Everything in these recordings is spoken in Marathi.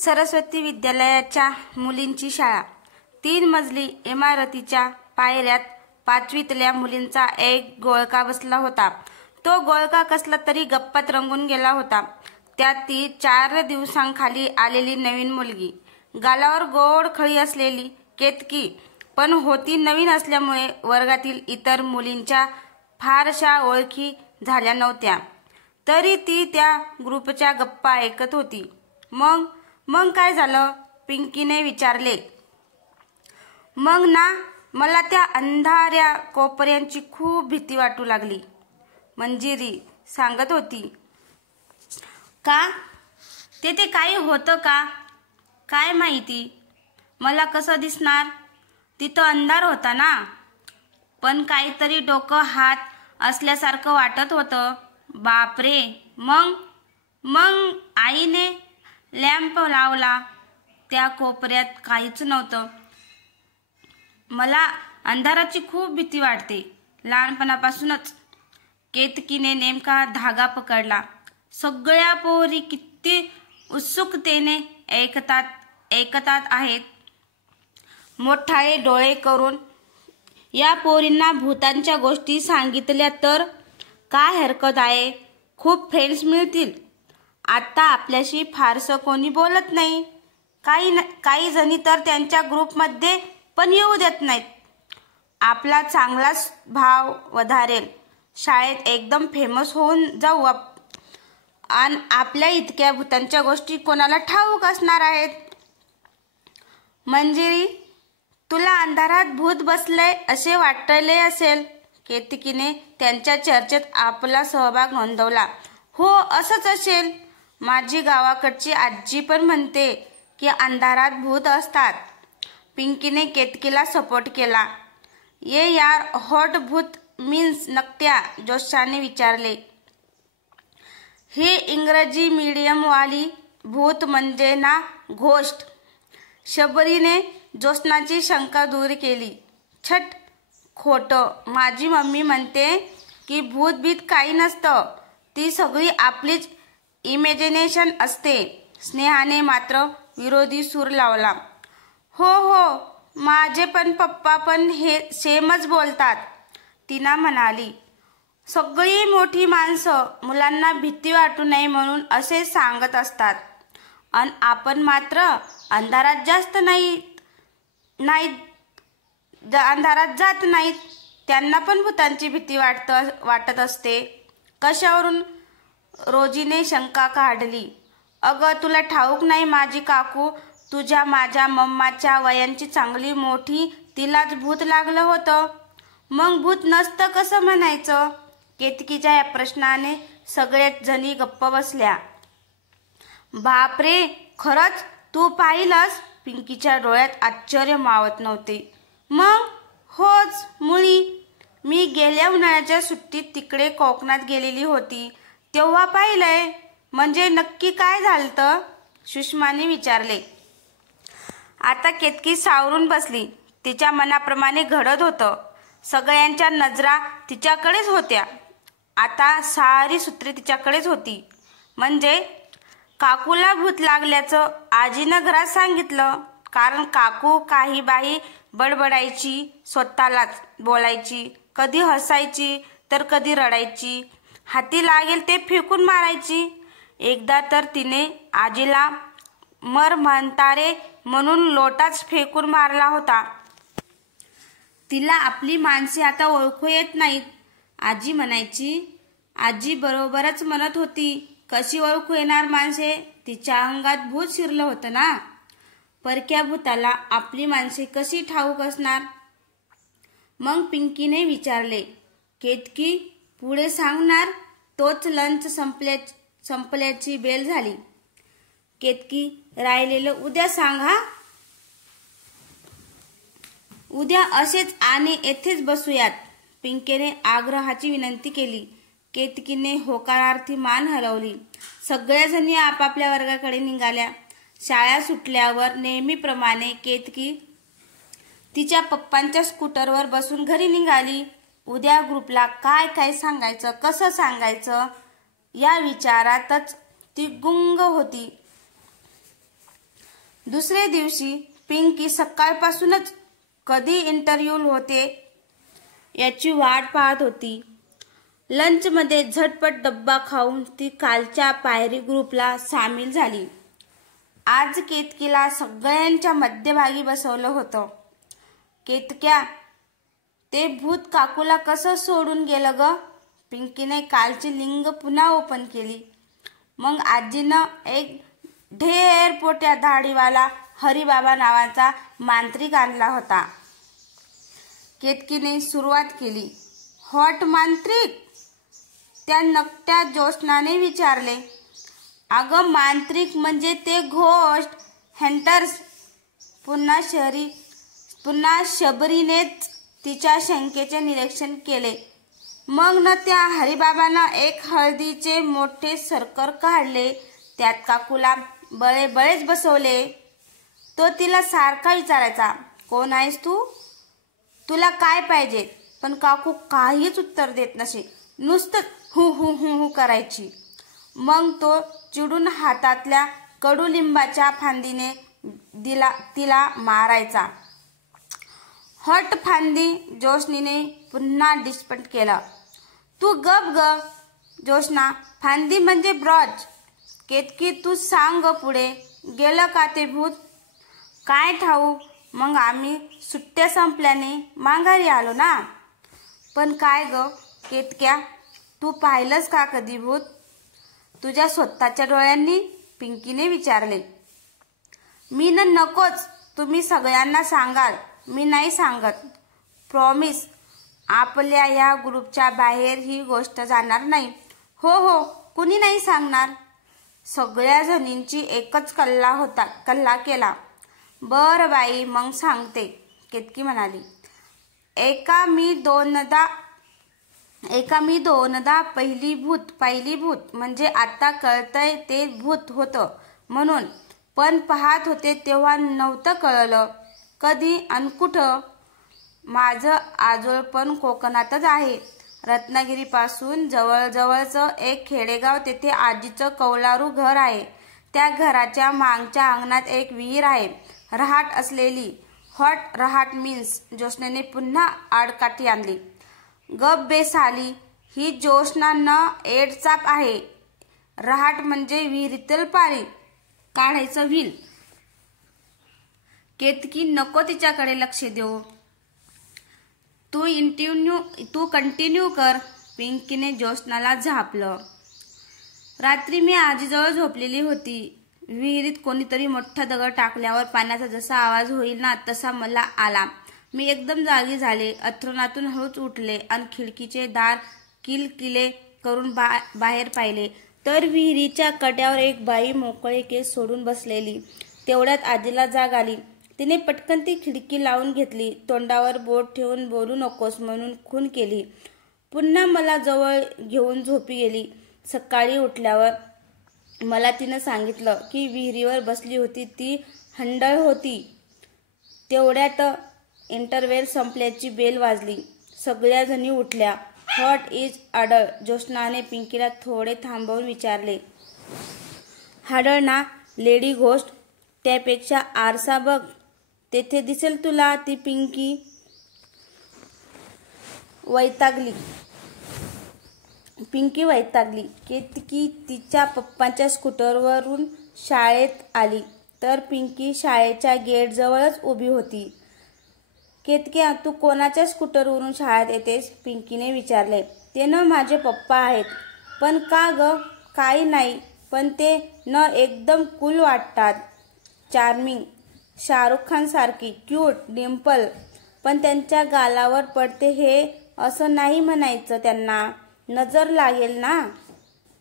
सरस्वती विद्यालयाच्या मुलींची शाळा. 3 मजली इमारतीच्या पायऱ्यात 5वीतल्या मुलींचा एक गोळका बसला होता. तो गोळका कसला तरी गप्पात रंगून गेला होता. त्यात ती 4 दिवसांखाली आलेली नवीन मुलगी, गालावर गोड खळी असलेली केतकी पण होती. नवीन असल्यामुळे वर्गातील इतर मुलींच्या फारशा ओळखी झाल्या नव्हत्या, तरी ती त्या ग्रुपच्या गप्पा ऐकत होती. मग काय झालं, पिंकीने विचारले. मग ना, मला त्या अंधाऱ्या कोपऱ्यांची खूप भीती वाटू लागली, मंजिरी सांगत होती. का? तेथे काही होतं का? काय माहिती, मला कसं दिसणार? तिथं अंधार होता ना, पण काहीतरी डोकं हात असल्यासारखं वाटत होतं. बापरे. मग आईने लॅम्प लावला. त्या कोपऱ्यात काहीच नव्हतं. मला अंधाराची खूप भीती वाटते लहानपणापासूनच. केतकीने नेमका धागा पकडला. सगळ्या पोरी किती उत्सुकतेने ऐकतात आहेत. मोठाले डोळे करून या पोरींना भूतांच्या गोष्टी सांगितल्या तर काय हरकत आहे. खूप फ्रेंड्स मिळतील. आता आपल्याशी फारसं कोणी बोलत नाही. काही जणी तर त्यांच्या ग्रुपमध्ये पण येऊ देत नाहीत. आपला चांगलाच भाव वधारेल. शाळेत एकदम फेमस होऊन जाऊ. आणि आपल्या इतक्या भूतांच्या गोष्टी कोणाला ठाऊक असणार आहेत. मंजिरी, तुला अंधारात भूत बसलंय असे वाटले असेल. केतकीने त्यांच्या चर्चेत आपला सहभाग नोंदवला. हो, असंच असेल. माझी गावाकडची आजी पण म्हणते की अंधारात भूत असतात. पिंकीने केतकीला सपोर्ट केला. ये यार, हॉट भूत मीन्स नकट्या, जोशाने विचारले. हे इंग्रजी मीडियमवाली भूत म्हणजे ना घोस्ट. शबरीने जोशनाची शंका दूर केली. छट, खोटं. माझी मम्मी म्हणते की भूतभीत काही नसतं. ती सगळी आपलीच इमॅजिनेशन असते. स्नेहाने मात्र विरोधी सूर लावला. हो, माझे पण पप्पा पण हे सेमच बोलतात, टीना म्हणाली. सगळी मोठी माणसं मुलांना भीती वाटू नये म्हणून असे सांगत असतात. आणि आपण मात्र अंधारात अंधारात जात नाहीत. त्यांना पण भूतांची भीती वाटत असते. कशावरून? रोजीने शंका काढली. अगं, तुला ठाऊक नाही माझी काकू तुझ्या माझ्या मम्माच्या वयांची चांगली मोठी, तिलाच भूत लागलं होतं. मग भूत नसतं कसं म्हणायचं? केतकीच्या या प्रश्नाने सगळ्याच जणी गप्प बसल्या. बापरे, खरंच तू पाहिलंस? पिंकीच्या डोळ्यात आश्चर्य मावत नव्हते. मग होच मुळी. मी गेल्या उन्हाळ्याच्या सुट्टीत तिकडे कोकणात गेलेली होती, तेव्हा पाहिलंय. म्हणजे नक्की काय झालतं? सुषमाने विचारले. आता केतकी सावरून बसली. तिच्या मनाप्रमाणे घडत होतं. सगळ्यांच्या नजरा तिच्याकडेच होत्या. आता सारी सूत्रे तिच्याकडेच होती. म्हणजे काकूला भूत लागल्याचं आजीनं घरात सांगितलं. कारण काकू काही बाई बडबडायची, स्वतःलाच बोलायची, कधी हसायची तर कधी रडायची, हाती लागेल ते फेकून मारायची. एकदा तर तिने आजीला मर म्हणतारे म्हणून लोटाच फेकून मारला होता. तिला आपली माणसे आता ओळखू येत नाहीत, आजी म्हणायची. आजी बरोबरच म्हणत होती. कशी ओळखू येणार माणसे? तिच्या अंगात भूत शिरलं होतं ना. परक्या भूताला आपली माणसे कशी ठाऊक असणार? मग पिंकीने विचारले. केतकी, पुढे सांगणार? तोच लंच संपल्याची बेल झाली. केतकी, राहिलेलं उद्या सांग हा. उद्या असेच आणि येथेच बसूयात, पिंकीने आग्रहाची विनंती केली. केतकीने होकारार्थी मान हलवली. सगळ्या जणी आपापल्या वर्गाकडे निघाल्या. शाळा सुटल्यावर नेहमीप्रमाणे केतकी तिच्या पप्पांच्या स्कूटरवर बसून घरी निघाली. उद्या ग्रुपला काय सांगायचं, कसं सांगायचं या विचारातच ती गुंग होती. दुसऱ्या दिवशी पिंकी सकाळपासूनच कधी इंटरव्ह्यू होते याची वाट पाहत होती. लंचमध्ये झटपट डब्बा खाऊन ती कालच्या पायरी ग्रुपला सामील झाली. आज केतकीला सगळ्यांच्या मध्यभागी बसवलं होतं. केतक्या, ते भूत काकूला कसं सोडून गेलं ग? पिंकीने कालची लिंक पुन्हा ओपन केली. मग आजीनं एक ढेर पोट्या दाढीवाला हरिबाबा नावाचा मांत्रिक आणला होता. केतकीने सुरुवात केली. हॉट मांत्रिक? त्या नकट्या ज्योत्स्नाने विचारले. अगं मांत्रिक म्हणजे ते घोस्ट हंटर्स. पुन्हा शबरीनेच तिच्या शंकेचे निरीक्षण केले. मग न त्या हरिबाबानं एक हळदीचे मोठे सर्कर काढले, त्यात काकूला बळेच बसवले. तो तिला सारखा विचारायचा, कोण आहेस तू? तुला काय पाहिजे? पण काकू काहीच उत्तर देत नसे, नुसतं हु हु हु हु करायची. मग तो चिडून हातातल्या कडुलिंबाच्या फांदीने तिला मारायचा. हट फांदी, ज्योत्स्नीने पुन्हा डिस्पट केलं. तू गप ग ज्योत्स्ना, फांदी म्हणजे ब्रॉच. केतकी, तू सांग ग पुढे, गेलं का ते भूत? काय ठाऊ, मग आम्ही सुट्ट्या संपल्याने माघारी आलो ना. पण काय ग केतक्या, तू पाहिलंस का कधी भूत? तुझ्या स्वतःच्या डोळ्यांनी? पिंकीने विचारले. मी नकोच, तुम्ही सगळ्यांना सांगाल, मी नाही सांगत. प्रॉमिस. आपल्या या ग्रुपच्या बाहेर ही गोष्ट जाणार नाही. हो हो, कुणी नाही सांगणार. सगळ्या जणींची एकच कल्ला केला. बरं बाई, मग सांगते, केतकी म्हणाली. एका मी दोनदा पहिली भूत म्हणजे आता कळतंय ते भूत होतं म्हणून. पण पाहत होते तेव्हा नव्हतं कळलं कधी अन कुठं. माझं आजोळपण कोकणातच आहे. रत्नागिरीपासून जवळचं एक खेडेगाव, तेथे आजीचं कौलारू घर आहे. त्या घराच्या मागच्या अंगणात एक विहीर आहे, रहाट असलेली. हॉट रहाट मीन्स, ज्योत्स्नेने पुन्हा आडकाठी आणली. गप बे साली, ही ज्योत्स्ना न एडचाप आहे. रहाट म्हणजे विहिरीतील पाणी काढायचं व्हील. केतकी, नको तिच्याकडे लक्ष देऊ, तू कंटिन्यू कर. पिंकीने ज्योत्स्नाला झापलं. रात्री मी आजीजवळ झोपलेली होती. विहिरीत कोणीतरी मोठा दगड टाकल्यावर पाण्याचा जसा आवाज होईल ना, तसा मला आला. मी एकदम जागी झाले, अंथरुणातून हळूच उठले आणि खिडकीचे दार किलकिले करून बाहेर पाहिले, तर विहिरीच्या कट्यावर एक बाई मोकळे केस सोडून बसलेली. तेवढ्यात आजीला जाग आली. तिने पटकन ती खिडकी लावून घेतली. तोंडावर बोट ठेवून बोलू नकोस म्हणून खून केली. पुन्हा मला जवळ घेऊन झोपी गेली. सकाळी उठल्यावर मला तिनं सांगितलं की विहिरीवर बसली होती ती हंडळ होती. तेवढ्यात इंटरवेल संपल्याची बेल वाजली. सगळ्या जणी उठल्या. What is आडळ? ज्योत्स्नाने पिंकीला थोडे थांबवून विचारले. हाडळ ना, लेडी घोस्ट. त्यापेक्षा आरसा बघ, तेथे दिसेल तुला. ती पिंकी वैतागली. केतकी तिच्या पप्पांच्या स्कूटरवरून शाळेत आली, तर पिंकी शाळेच्या गेटजवळच उभी होती. केतक्या, तू कोणाच्या स्कूटरवरून शाळेत येतेस? पिंकीने विचारले. ते न माझे पप्पा आहेत. पण का ग? काही नाही, पण ते न एकदम कूल वाटतात. चार्मिंग, शाहरुख खान सारखी क्यूट डिम्पल. पण त्यांच्या गालावर पडते हे असं नाही म्हणायचं, त्यांना नजर लागेल ना.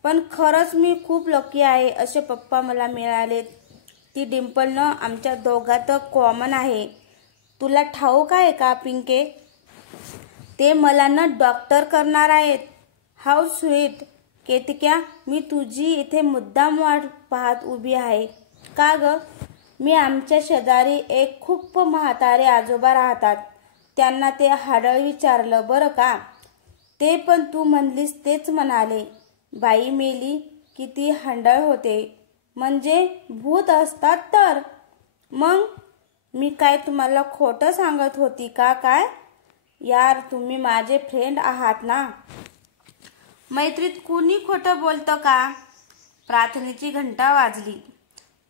पण खरंच मी खूप लकी आहे, असे पप्पा मला मिळालेत. ती डिम्पल न आमच्या दोघात कॉमन आहे. तुला ठाऊक आहे का पिंके? ते मला न डॉक्टर करणार आहेत. How sweet. केतक्या, मी तुझी इथे मुद्दाम वाट पाहत उभी आहे. का ग? मी आमच्या शेजारी एक खूप म्हातारे आजोबा राहतात. त्यांना ते हाडळ विचारलं बरं का. ते पण तू म्हणलीस तेच म्हणाले. बाई मेली की ती हंडळ होते. म्हणजे भूत असतात तर. मग मी काय तुम्हाला खोटं सांगत होती का काय? यार तुम्ही माझे फ्रेंड आहात ना. मैत्रीत कुणी खोटं बोलतं का? प्रार्थनेची घंटा वाजली.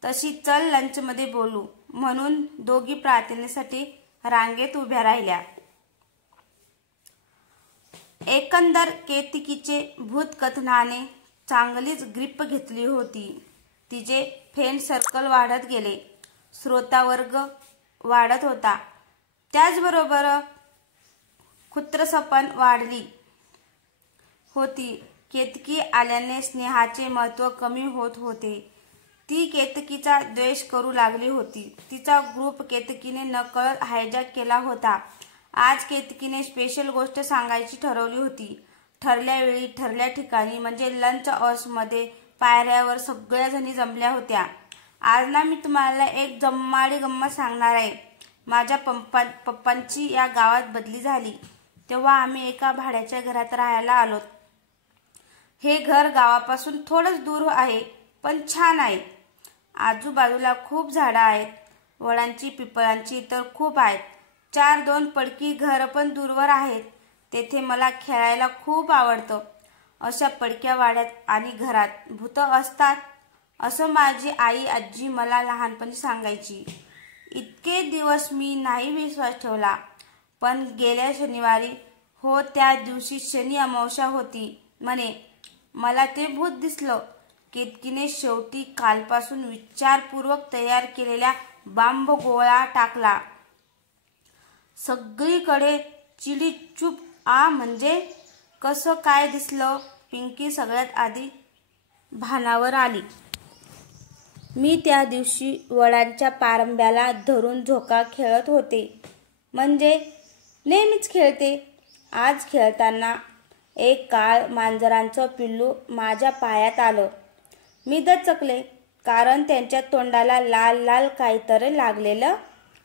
तशी चल लंचमध्ये बोलू म्हणून दोघी प्रार्थनेसाठी रांगेत उभ्या राहिल्या. एकंदर केतकीचे भूतकथनाने चांगलीच ग्रीप घेतली होती. तिचे फ्रेंड सर्कल वाढत गेले. श्रोतावर्ग वाढत होता. त्याचबरोबर खुत्रसपण वाढली होती. केतकी आल्याने स्नेहाचे महत्त्व कमी होत होते. ती केतकीचा द्वेष करू लागली होती. तिचा ग्रुप केतकीने नकळत हायजॅक केला होता. आज केतकीने स्पेशल गोष्ट सांगायची ठरवली होती. ठरल्या वेळी ठरल्या ठिकाणी म्हणजे लंच अवर्समध्ये पायऱ्यावर सगळ्या जणी जमल्या होत्या. आज ना मी तुम्हाला एक जम्माडी गंमत सांगणार आहे. माझ्या पप्पांची या गावात बदली झाली तेव्हा आम्ही एका भाड्याच्या घरात राहायला आलोत. हे घर गावापासून थोडंच दूर आहे पण छान आहे. आजूबाजूला खूप झाडं आहेत. वडांची पिपळांची तर खूप आहेत. 4-2 पडकी घरं पण दूरवर आहेत. तेथे मला खेळायला खूप आवडतं. अशा पडक्या वाड्यात आणि घरात भूतं असतात असं माझी आई आजी मला लहानपणी सांगायची. इतके दिवस मी नाही विश्वास ठेवला. पण गेल्या शनिवारी हो त्या दिवशी शनी अमावस्या होती म्हणे मला ते भूत दिसलं. केतकीने शेवटी कालपासून विचारपूर्वक तयार केलेला बांब गोळा टाकला. सगळीकडे चिडीचूप. म्हणजे कसं काय दिसलं? पिंकी सगळ्यात आधी भानावर आली. मी त्या दिवशी वडांच्या पारंब्याला धरून झोका खेळत होते. म्हणजे नेहमीच खेळते. आज खेळताना एक काळ मांजरांचं पिल्लू माझ्या पायात आलं. मी दचकले कारण त्यांच्या तोंडाला लाल लाल काहीतरी लागलेलं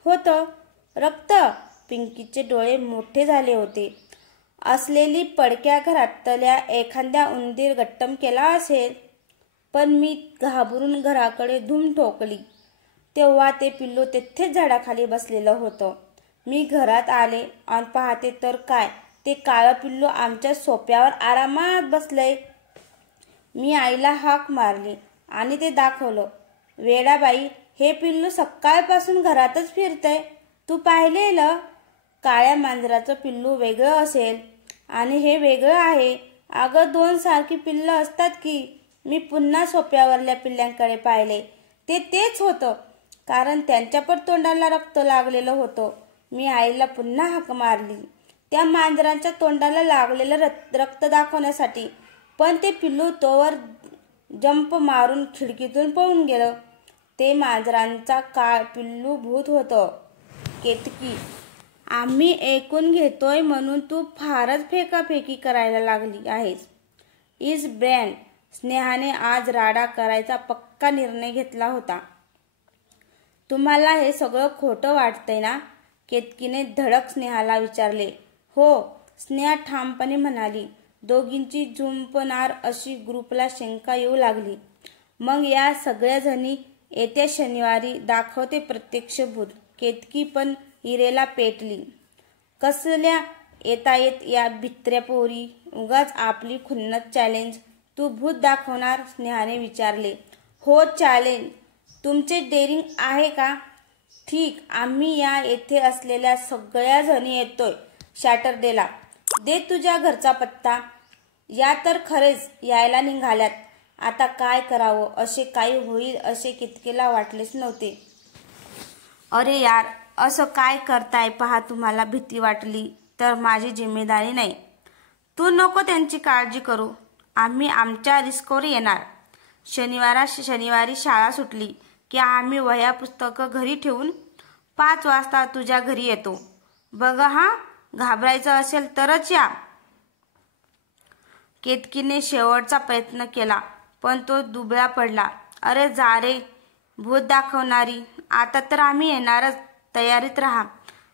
होतं. रक्त. पिंकीचे डोळे मोठे झाले होते. असलेली पडक्या घरातल्या एखाद्या उंदीर गट्टम केला असेल. पण मी घाबरून घराकडे धूम ठोकली तेव्हा ते पिल्लू तेथेच झाडाखाली बसलेलं होतं. मी घरात आले आणि पाहते तर काय ते काळं पिल्लू आमच्या सोफ्यावर आरामात बसलंय. मी आईला हाक मारली आणि ते दाखवलं. वेडाबाई हे पिल्लू सकाळपासून घरातच फिरतंय. तू पाहिलेलं? काळ्या मांजराचं पिल्लू वेगळं असेल आणि हे वेगळं आहे. अगं 2 सारखी पिल्लं असतात की. मी पुन्हा सोफ्यावरल्या पिल्लांकडे पाहिले. ते तेच होतं कारण त्यांच्या पण तोंडाला रक्त लागलेलं होतं. मी आईला पुन्हा हाक मारली त्या मांजरांच्या तोंडाला लागलेलं रक्त दाखवण्यासाठी. पण ते पिल्लू तोवर जंप मारून खिडकीतून पळून गेलं. ते मांजरांचा पिल्लू भूत होतं. केतकी आम्ही ऐकून घेतोय म्हणून तू फारच फेकाफेकी करायला लागली आहेस. Is brand. स्नेहाने आज राडा करायचा पक्का निर्णय घेतला होता. तुम्हाला हे सगळं खोटं वाटतंय ना? केतकीने धडक स्नेहाला विचारले. हो, स्नेहा ठामपणे म्हणाली. दोघींची झुंपणार अशी ग्रुपला शंका येऊ लागली. मग या सगळ्या जणी येत्या शनिवारी दाखवते प्रत्यक्ष भूत. केतकी पण इरेला पेटली. कसल्या येतायत या भित्र्या पोरी? उगाच आपली खुन्नस चॅलेंज. तू भूत दाखवणार? स्नेहाने विचारले. हो, चॅलेंज. तुमचे डेअरिंग आहे का? ठीक, आम्ही या येथे असलेल्या सगळ्या जणी येतोय सॅटरडेला. दे तुझ्या घरचा पत्ता. या तर खरेच यायला निघाल्यात. आता काय करावं? असे काही होईल असे केतकीला वाटलेच नव्हते. अरे यार, असं काय करताय? पहा, तुम्हाला भीती वाटली तर माझी जिम्मेदारी नाही. तू नको त्यांची काळजी करू. आम्ही आमच्या रिस्कवर येणार. शनिवारी शाळा सुटली की आम्ही वह्या पुस्तकं घरी ठेवून 5 वाजता तुझ्या घरी येतो. बघा हा, घाबरायचं असेल तरच या. केतकीने शेवटचा प्रयत्न केला पण तो दुबळा पडला. अरे जा रे भूत दाखवणारी. आता तर आम्ही येणारच. तयारीत राहा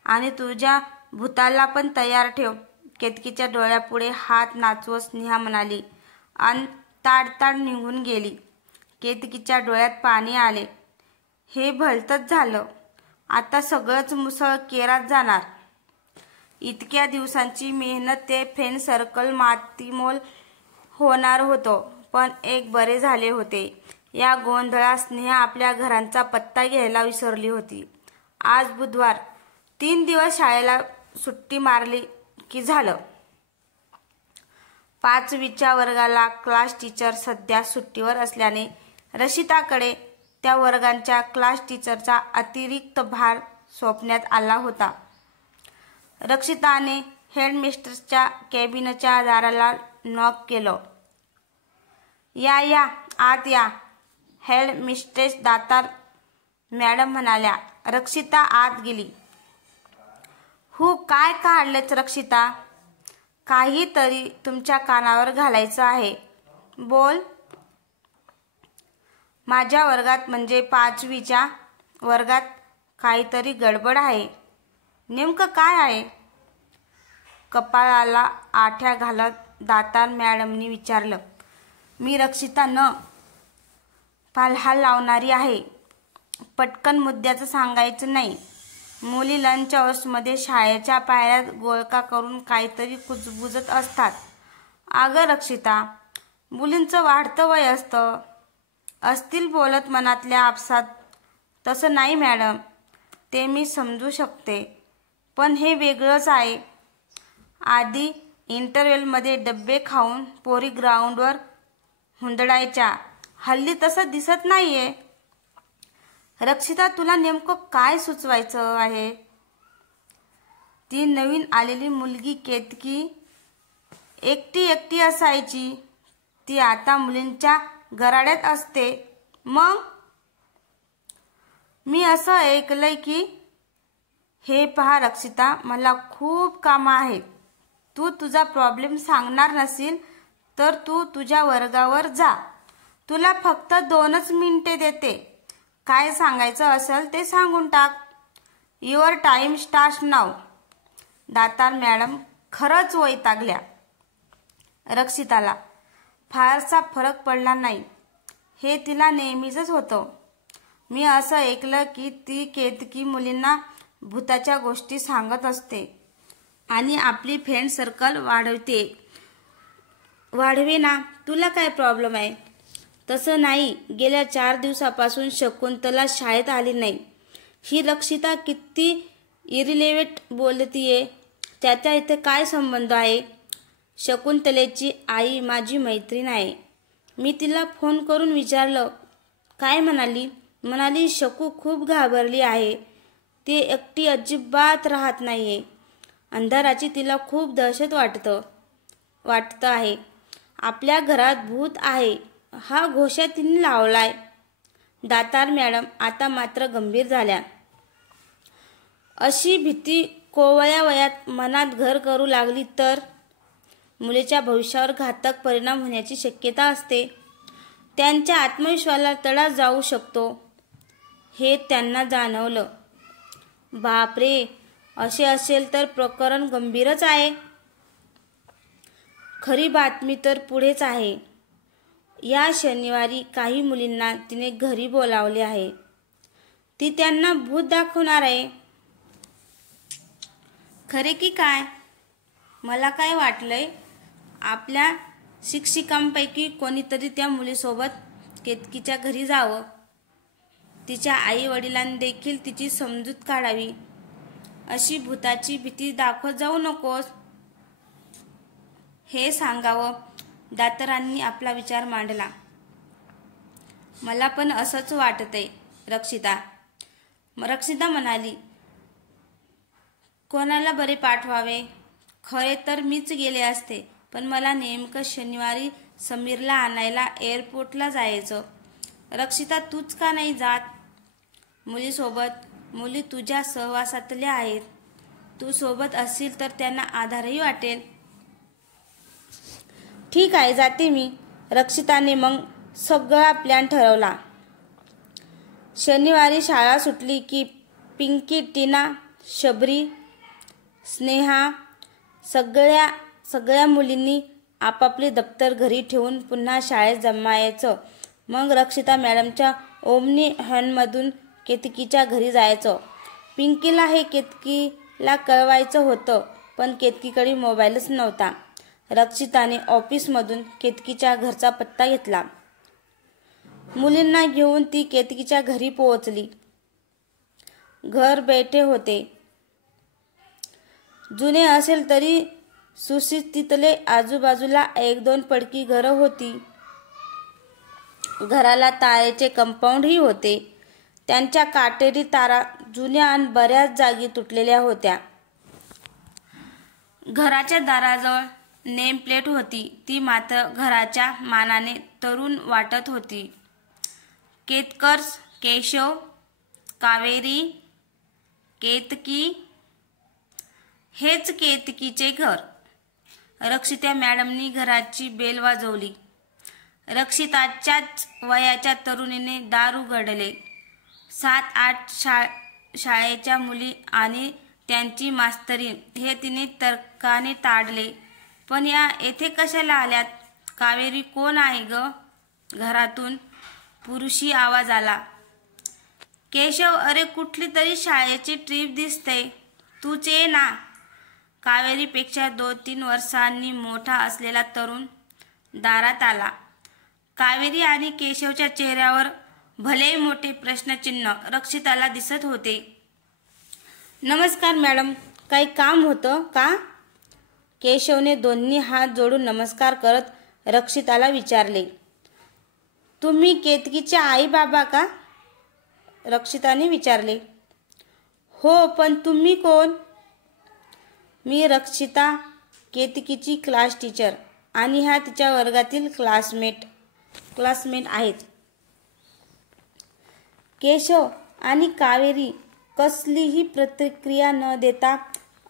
आणि तुझ्या भूताला पण तयार ठेव. केतकीच्या डोळ्यापुढे हात नाचवत स्नेहा म्हणाली आणि ताडताड निघून गेली. केतकीच्या डोळ्यात पाणी आले. हे भलतंच झालं. आता सगळंच मुसळ केरात जाणार. इतक्या दिवसांची मेहनत ते फ्रेंड सर्कल मातीमोल होणार होतं. पण एक बरे झाले होते. या गोंधळात स्नेहा आपल्या घरांचा पत्ता घ्यायला विसरली होती. आज बुधवार. 3 दिवस शाळेला सुट्टी मारली की झालं. 5वीच्या वर्गाला क्लास टीचर सध्या सुट्टीवर असल्याने रक्षिताकडे त्या वर्गांच्या क्लास टीचरचा अतिरिक्त भार सोपण्यात आला होता. रक्षिताने हेडमिस्ट्रेसच्या केबिनच्या दाराला नॉक केलं. या आत या. हेडमिस्ट्रेस दातार मॅडम म्हणाल्या. रक्षिता आत गेली. काय काढलेच रक्षिता? काहीतरी तुमच्या कानावर घालायचं आहे. बोल. माझ्या वर्गात म्हणजे 5वीच्या वर्गात काहीतरी गडबड आहे. नेमकं काय आहे? कपाळाला आठ्या घालत दातार मॅडमनी विचारलं. मी रक्षिता न पालहाल लावणारी आहे. पटकन मुद्द्याचं सांगायचं नाही. मुली लंच अवर्समध्ये शाळेच्या पायऱ्यात गोळका करून काहीतरी कुजबुजत असतात. अगं रक्षिता, मुलींचं वाढतं वय असतं. असतील बोलत मनातल्या आपसात. तसं नाही मॅडम, ते मी समजू शकते. पण हे वेगळंच आहे. आधी इंटरव्हेलमध्ये डब्बे खाऊन पोरी ग्राउंडवर हुंदडायच्या. हल्ली तसं दिसत नाहीये. रक्षिता, तुला नेमकं काय सुचवायचं आहे? ती नवीन आलेली मुलगी केतकी एकटी असायची. ती आता मुलींच्या गराड्यात असते. मग मी असं ऐकलंय की. हे पहा रक्षिता, मला खूप कामं आहेत. तू तुझा प्रॉब्लेम सांगणार नसील तर तू तुझ्या वर्गावर जा. तुला फक्त 2च मिनिटे देते. काय सांगायचं असेल ते सांगून टाक. Your time starts now. Datar madam खरंच वैतागल्या. रक्षिताला फारसा फरक पडला नाही. हे तिला नेहमीच होतं. मी असं ऐकलं की ती केतकी मुलींना भूताच्या गोष्टी सांगत असते आणि आपली फ्रेंड सर्कल वाढवे ना. तुला काय प्रॉब्लेम आहे? तसं नाही. गेल्या 4 दिवसापासून शकुंतला शाळेत आली नाही. ही रक्षिता किती इरिलेव्हेंट बोलतीये. त्याच्या इथे काय संबंध आहे? शकुंतलेची आई माझी मैत्रीण आहे. मी तिला फोन करून विचारलं. काय म्हणाली? म्हणाली शकू खूप घाबरली आहे. ती एकटी अजिबात राहत नाहीये. अंधाराची तिला खूप दहशत वाटतं आहे. आपल्या घरात भूत आहे हा घोषा तिने लावलाय. दातार मॅडम आता मात्र गंभीर झाल्या. अशी भीती कोवळ्या वयात मनात घर करू लागली तर मुलीच्या भविष्यावर घातक परिणाम होण्याची शक्यता असते. त्यांच्या आत्मविश्वासाला तडा जाऊ शकतो. हे त्यांना जाणवलं. बापरे, असे असेल तर प्रकरण गंभीरच आहे. खरी बातमी तर पुढेच आहे. या शनिवारी काही मुलींना तिने घरी बोलावले आहे. ती त्यांना भूत दाखवणार आहे. खरे की काय? मला काय वाटलंय, आपल्या शिक्षिकांपैकी कोणीतरी त्या मुलीसोबत केतकीच्या घरी जावं. तिच्या आई वडिलांनी देखील तिची समजूत काढावी. अशी भूताची भीती दाखवत जाऊ नकोस हे सांगावं. दातारांनी आपला विचार मांडला. मला पण असंच वाटतंय रक्षिता म्हणाली. कोणाला बरे पाठवावे? खरे तर मीच गेले असते. पण मला नेमकं शनिवारी समीरला आणायला एअरपोर्टला जायचं. रक्षिता, तूच का नाही जात? मुली तुझ्या सहवासातल्या आहेत. तू सोबत असशील तर त्यांना आधारही वाटेल. ठीक आहे, जाते मी. रक्षिताने मग सगळा प्लॅन ठरवला. शनिवारी शाळा सुटली की पिंकी, टीना, शबरी, स्नेहा सगळ्या मुलींनी आपापले दप्तर घरी ठेवून पुन्हा शाळेत जमायचं. मग रक्षिता मॅडमच्या ओमनी व्हॅनमधून केतकीच्या घरी जायचं. पिंकीला हे केतकीला कळवायचं होतं, पण केतकीकडे मोबाईलच नव्हता. रक्षिताने ऑफिसमधून केतकीच्या घरचा पत्ता घेतला. मुलींना घेऊन ती केतकीच्या घरी पोहोचली. घर बैठे होते. जुने असेल तरी सुशिस्तीतले. आजूबाजूला 1-2 पडकी घरं होती. घराला तारेचे कंपाऊंडही होते. त्यांच्या काटेरी तारा जुन्या आणि बऱ्याच जागी तुटलेल्या होत्या. घराच्या दाराजवळ नेम प्लेट होती. ती मात्र घराच्या मानाने तरुण वाटत होती. केतकर्स, केशव, कावेरी, केतकी. हेच केतकीचे घर. रक्षिता मॅडमनी घराची बेल वाजवली. रक्षिताच्याच वयाच्या तरुणीने दार उघडले. 7-8 शाळेच्या मुली आणि त्यांची मास्तरीण हे तिने तर्काने ताडले. पण या येथे कशाला आल्यात? कावेरी, कोण आहे ग? घरातून पुरुषी आवाज आला. केशव, अरे कुठली तरी शाळेची ट्रीप दिसते, तूच ये ना. कावेरीपेक्षा 2-3 वर्षांनी मोठा असलेला तरुण दारात आला. कावेरी आणि केशवच्या चेहऱ्यावर भले मोठे प्रश्नचिन्ह रक्षिताला दिसत होते. नमस्कार मॅडम, काही काम होतं का? केशवने दोन्ही हात जोडून नमस्कार करत रक्षिताला विचारले. तुम्ही केतकीचे आई बाबा का? रक्षिताने विचारले. हो, पण तुम्ही कोण? मी रक्षिता, केतकीची क्लास टीचर, आणि ह्या तिच्या वर्गातील क्लासमेट आहेत. केशव आणि कावेरी कसलीही प्रतिक्रिया न देता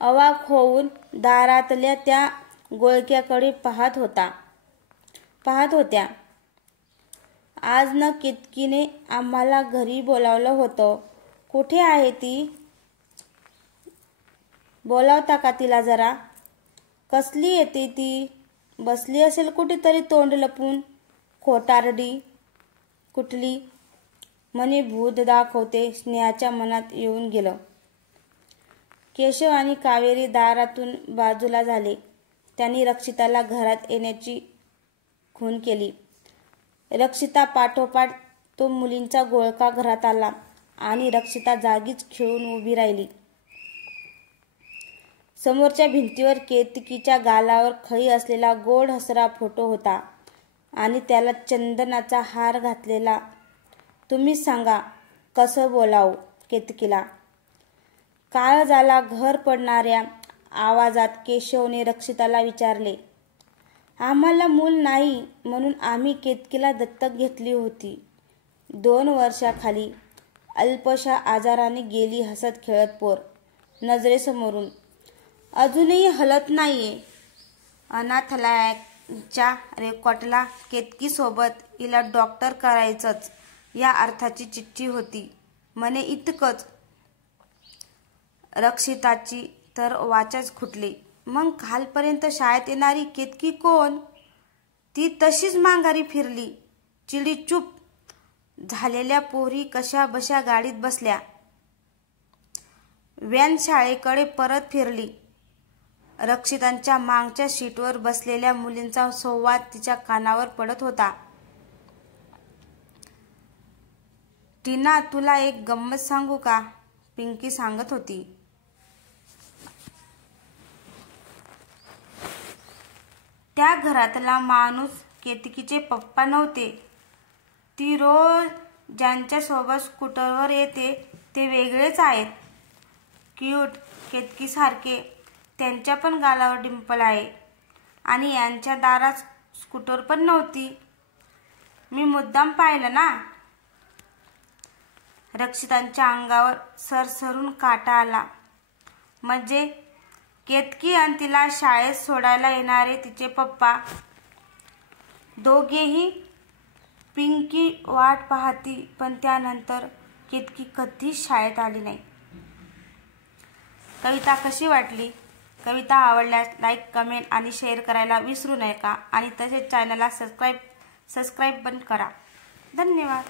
अवाक होऊन दारातल्या त्या गोळक्याकडे पाहत होत्या. आज न केतकीने आम्हाला घरी बोलावलं होतं. कुठे आहे ती? बोलावता का तिला जरा? कसली येते ती? बसली असेल कुठेतरी तोंड लपून. खोटारडी कुठली, म्हणे भूत दाखवते. स्नेहाच्या मनात येऊन गेलं. केशव आणि कावेरी दारातून बाजूला झाले. त्यांनी रक्षिताला घरात येण्याची खूण केली. रक्षिता पाठोपाठ तो मुलींचा गोळका घरात आला आणि रक्षिता जागीच खिळून उभी राहिली. समोरच्या भिंतीवर केतकीच्या गालावर खळी असलेला गोड हसरा फोटो होता आणि त्याला चंदनाचा हार घातलेला. तुम्हीच सांगा, कसं बोलावं केतकीला? काळजाला घर पडणाऱ्या आवाजात केशवने रक्षिताला विचारले. आम्हाला मूल नाही म्हणून आम्ही केतकीला दत्तक घेतली होती. 2 वर्षाखाली अल्पशा आजाराने गेली हसत खेळत पोर नजरेसमोरून. अजूनही हलत नाहीये. अनाथालयाच्या रेकॉर्डला केतकीसोबत हिला डॉक्टर करायचंच या अर्थाची चिठ्ठी होती म्हणे, इतकंच. रक्षिताची तर वाचाच खुटली. मग कालपर्यंत शाळेत येणारी केतकी कोण? ती तशीच माघारी फिरली. चिडीचूप झालेल्या पोरी कशा बशा गाडीत बसल्या. व्हॅन शाळेकडे परत फिरली. रक्षितांच्या मागच्या सीटवर बसलेल्या मुलींचा संवाद तिच्या कानावर पडत होता. टीना, तुला एक गंमत सांगू का? पिंकी सांगत होती. त्या घरातला माणूस केतकीचे पप्पा नव्हते. ती रोज ज्यांच्यासोबत स्कूटरवर येते ते वेगळेच आहेत. क्यूट केतकीसारखे. त्यांच्या पण गालावर डिंपल आहे. आणि यांच्या दारात स्कूटर पण नव्हती. मी मुद्दाम पाहिलं ना. रक्षितांच्या अंगावर सरसरून काटा आला. म्हणजे केतकी आणि तिला शाळेत सोडायला येणारे तिचे पप्पा दोघेही. पिंकी वाट पाहती, पण त्यानंतर केतकी कधीच शाळेत आली नाही. कविता कशी वाटली? कविता आवडल्यास लाईक, कमेंट आणि शेअर करायला विसरू नका. आणि तसेच चॅनलला सबस्क्राईब पण करा. धन्यवाद.